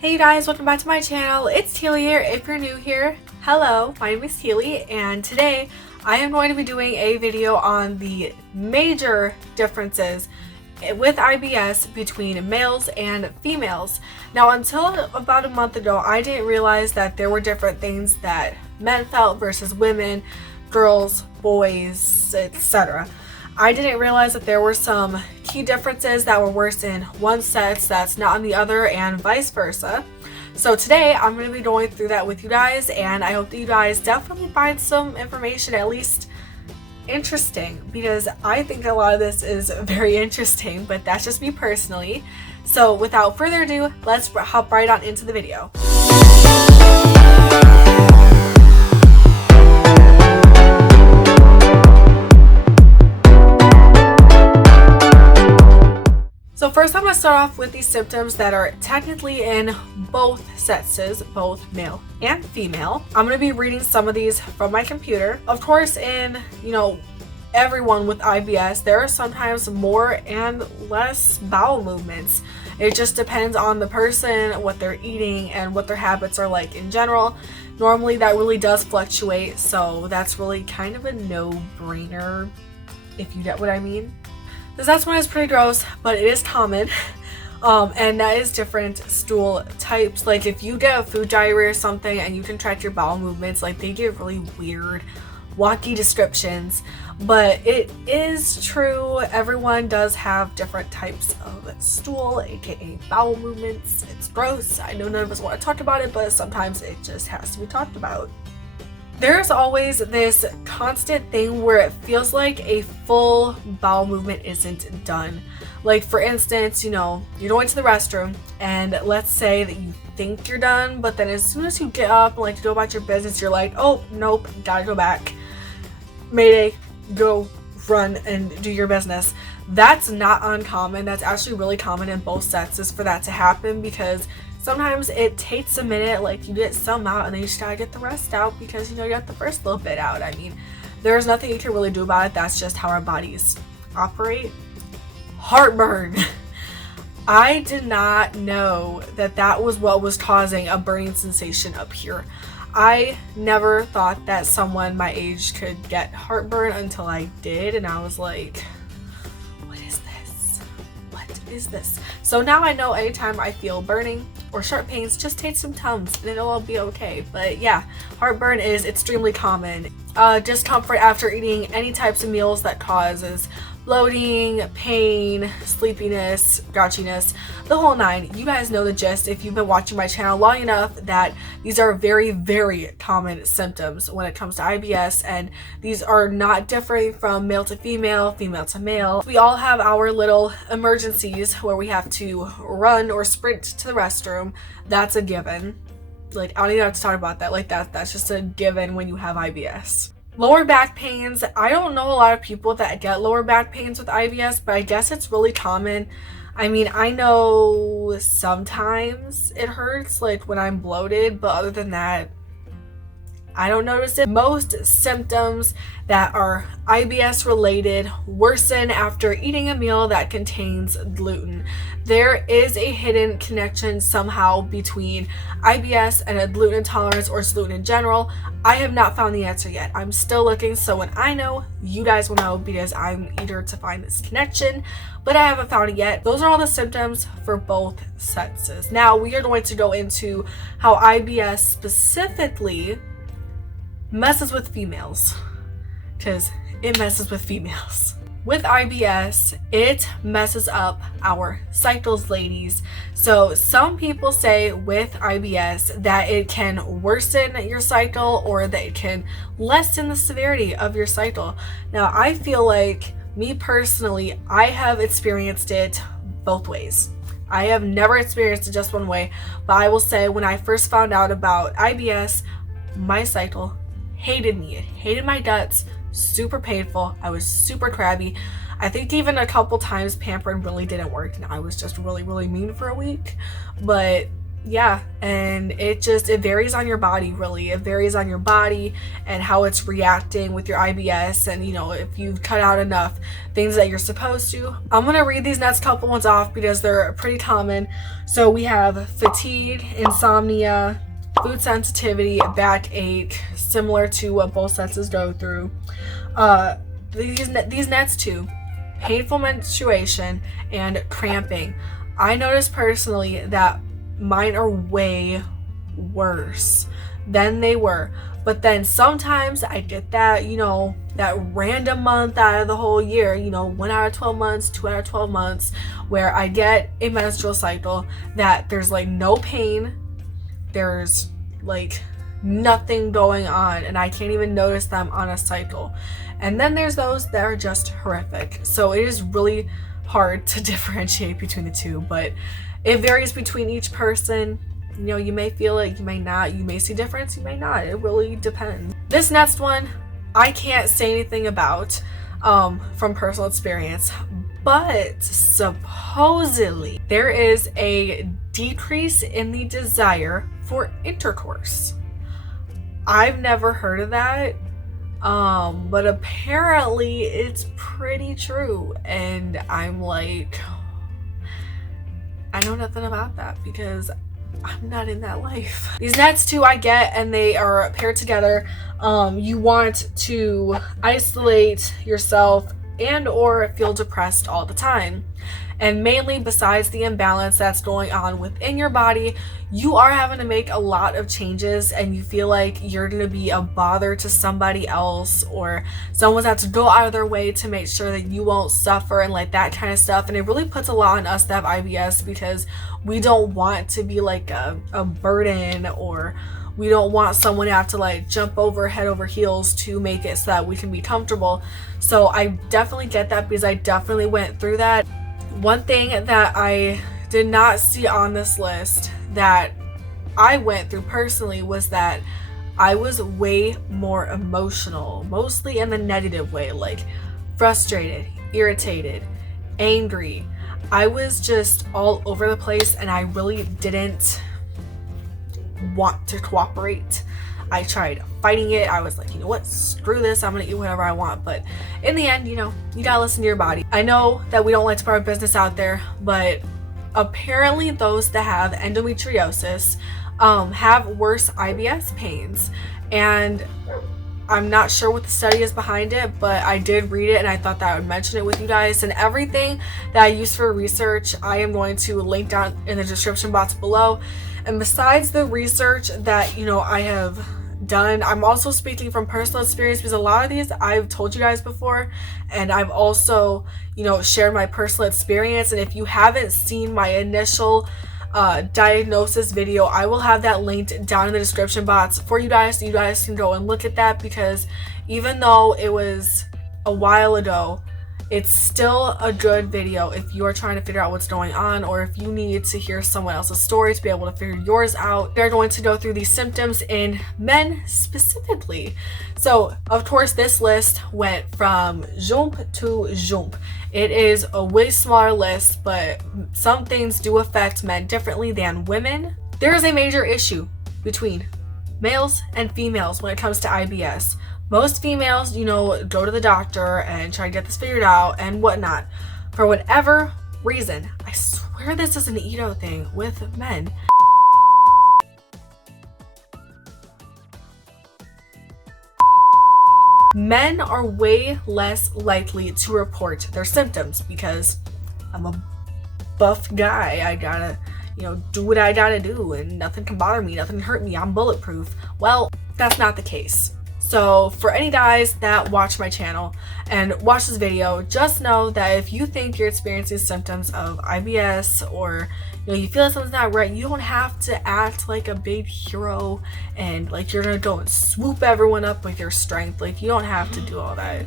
Hey guys, welcome back to my channel. It's Teely here. If you're new here, hello, my name is Teely, and today I am going to be doing a video on the major differences with IBS between males and females. Now, until about a month ago, I didn't realize that there were different things that men felt versus women, girls, boys, etc. I didn't realize that there were some key differences that were worse in one sex that's not in the other, and vice versa. So today I'm going to be going through that with you guys, and I hope that you guys definitely find some information at least interesting, because I think a lot of this is very interesting, but that's just me personally. So without further ado, let's hop right on into the video. So first I'm going to start off with these symptoms that are technically in both sexes, both male and female. I'm going to be reading some of these from my computer. Of course, in, everyone with IBS, there are sometimes more and less bowel movements. It just depends on the person, what they're eating, and what their habits are like in general. Normally that really does fluctuate, so that's really kind of a no-brainer, if you get what I mean. Because that's one is pretty gross, but it is common. And that is different stool types. Like if you get a food diarrhea or something and you can track your bowel movements, like they give really weird, wacky descriptions. But it is true, everyone does have different types of stool, aka bowel movements. It's gross. I know none of us want to talk about it, but sometimes it just has to be talked about. There's always this constant thing where it feels like a full bowel movement isn't done. Like for instance, you're going to the restroom and let's say that you think you're done, but then as soon as you get up and like to go about your business, you're like, oh, nope, gotta go back. Mayday, go run and do your business. That's not uncommon. That's actually really common in both sexes for that to happen, because sometimes it takes a minute, like you get some out and then you just gotta get the rest out because you got the first little bit out. I mean, there's nothing you can really do about it. That's just how our bodies operate. Heartburn. I did not know that was what was causing a burning sensation up here. I never thought that someone my age could get heartburn until I did, and I was like, what is this? What is this? So now I know anytime I feel burning or sharp pains, just take some Tums and it'll all be okay. But yeah, heartburn is extremely common. Discomfort after eating any types of meals that causes bloating, pain, sleepiness, grouchiness, the whole nine. You guys know the gist if you've been watching my channel long enough that these are very, very common symptoms when it comes to IBS, and these are not differing from male to female, female to male. We all have our little emergencies where we have to run or sprint to the restroom. That's a given. Like, I don't even have to talk about that. Like that's just a given when you have IBS. Lower back pains. I don't know a lot of people that get lower back pains with IBS, but I guess it's really common. I mean, I know sometimes it hurts, like when I'm bloated, but other than that, I don't notice it. Most symptoms that are IBS related worsen after eating a meal that contains gluten. There is a hidden connection somehow between IBS and a gluten intolerance or gluten in general. I have not found the answer yet. I'm still looking, so when I know, you guys will know, because I'm eager to find this connection, but I haven't found it yet. Those are all the symptoms for both sexes. Now we are going to go into how IBS specifically messes with females, because it messes with females. With IBS, it messes up our cycles, ladies. So some people say with IBS that it can worsen your cycle or that it can lessen the severity of your cycle. Now, I feel like, me personally, I have experienced it both ways. I have never experienced it just one way, but I will say when I first found out about IBS, my cycle hated me. It hated my guts. Super painful. I was super crabby. I think even a couple times pampering really didn't work, and I was just really, really mean for a week. But yeah, and it varies on your body, really. It varies on your body and how it's reacting with your IBS, and if you've cut out enough things that you're supposed to. I'm gonna read these next couple ones off because they're pretty common. So we have fatigue, insomnia, food sensitivity, backache, similar to what both senses go through. These next two, painful menstruation and cramping. I noticed personally that mine are way worse than they were. But then sometimes I get that, that random month out of the whole year, 1 out of 12 months, 2 out of 12 months, where I get a menstrual cycle that there's like no pain, there's like nothing going on, and I can't even notice them on a cycle. And then there's those that are just horrific. So it is really hard to differentiate between the two, but it varies between each person. You may feel it, you may not. You may see difference, you may not. It really depends. This next one, I can't say anything about from personal experience, but supposedly there is a decrease in the desire for intercourse. I've never heard of that, but apparently it's pretty true, and I'm like, I know nothing about that because I'm not in that life. These next two I get, and they are paired together. You want to isolate yourself and or feel depressed all the time. And mainly, besides the imbalance that's going on within your body, you are having to make a lot of changes, and you feel like you're going to be a bother to somebody else, or someone's had to go out of their way to make sure that you won't suffer, and like that kind of stuff. And it really puts a lot on us that have IBS, because we don't want to be like a burden, or we don't want someone to have to like jump over head over heels to make it so that we can be comfortable. So I definitely get that, because I definitely went through that. One thing that I did not see on this list that I went through personally was that I was way more emotional, mostly in the negative way, like frustrated, irritated, angry. I was just all over the place, and I really didn't want to cooperate. I tried fighting it. I was like, you know what, screw this, I'm gonna eat whatever I want. But in the end, you gotta listen to your body. I know that we don't like to put our business out there, but apparently those that have endometriosis have worse IBS pains. And I'm not sure what the study is behind it, but I did read it, and I thought that I would mention it with you guys. And everything that I used for research, I am going to link down in the description box below. And besides the research that I have done, I'm also speaking from personal experience, because a lot of these I've told you guys before, and I've also shared my personal experience. And if you haven't seen my initial diagnosis video, I will have that linked down in the description box for you guys, so you guys can go and look at that, because even though it was a while ago, it's still a good video if you are trying to figure out what's going on, or if you need to hear someone else's story to be able to figure yours out. They're going to go through these symptoms in men specifically. So of course this list went from jump to jump. It is a way smaller list, but some things do affect men differently than women. There is a major issue between males and females when it comes to IBS. Most females, go to the doctor and try to get this figured out and whatnot. For whatever reason, I swear this is an ego thing with men. Men are way less likely to report their symptoms, because I'm a buff guy. I gotta, do what I gotta do, and nothing can bother me, nothing can hurt me, I'm bulletproof. Well, that's not the case. So for any guys that watch my channel and watch this video, just know that if you think you're experiencing symptoms of IBS, or you feel like something's not right, you don't have to act like a big hero and like you're gonna go and swoop everyone up with your strength. Like, you don't have to do all that.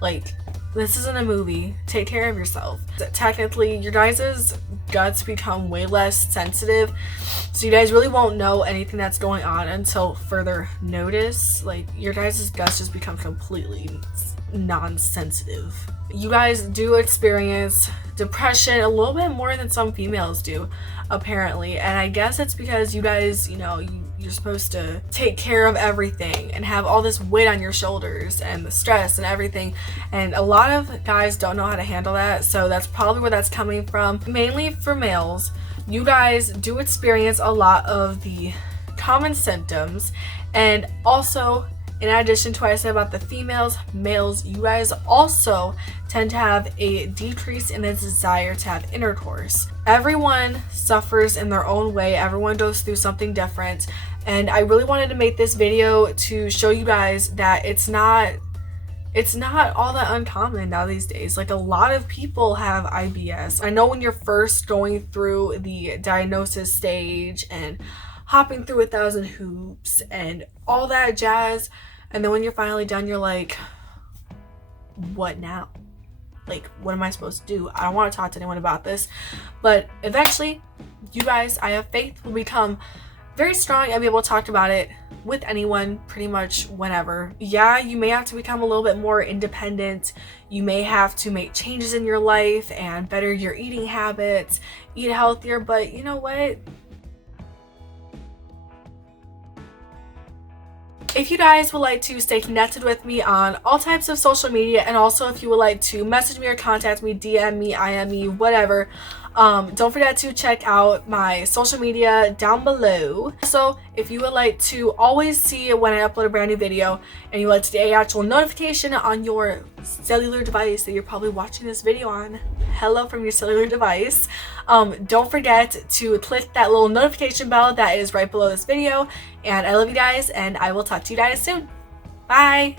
Like, This isn't a movie. Take care of yourself. Technically, your guys' guts become way less sensitive, so you guys really won't know anything that's going on until further notice. Like, your guys' guts just become completely non-sensitive. You guys do experience depression a little bit more than some females do, apparently, and I guess it's because you guys, you know, you're supposed to take care of everything and have all this weight on your shoulders and the stress and everything, and a lot of guys don't know how to handle that, so that's probably where that's coming from. Mainly for males, you guys do experience a lot of the common symptoms, and also, in addition to what I said about the females, males, you guys also tend to have a decrease in the desire to have intercourse. Everyone suffers in their own way. Everyone goes through something different. And I really wanted to make this video to show you guys that it's not all that uncommon now these days. Like, a lot of people have IBS. I know when you're first going through the diagnosis stage and hopping through 1,000 hoops and all that jazz, and then when you're finally done, you're like, what now? Like, what am I supposed to do? I don't want to talk to anyone about this. But eventually, you guys, I have faith, will become very strong and be able to talk about it with anyone pretty much whenever. Yeah, you may have to become a little bit more independent. You may have to make changes in your life and better your eating habits, eat healthier, but you know what? If you guys would like to stay connected with me on all types of social media, and also if you would like to message me or contact me, DM me, IM me, whatever, don't forget to check out my social media down below. So if you would like to always see when I upload a brand new video, and you would like to get an actual notification on your cellular device that you're probably watching this video on, hello from your cellular device, don't forget to click that little notification bell that is right below this video. And I love you guys, and I will talk to you guys soon. Bye!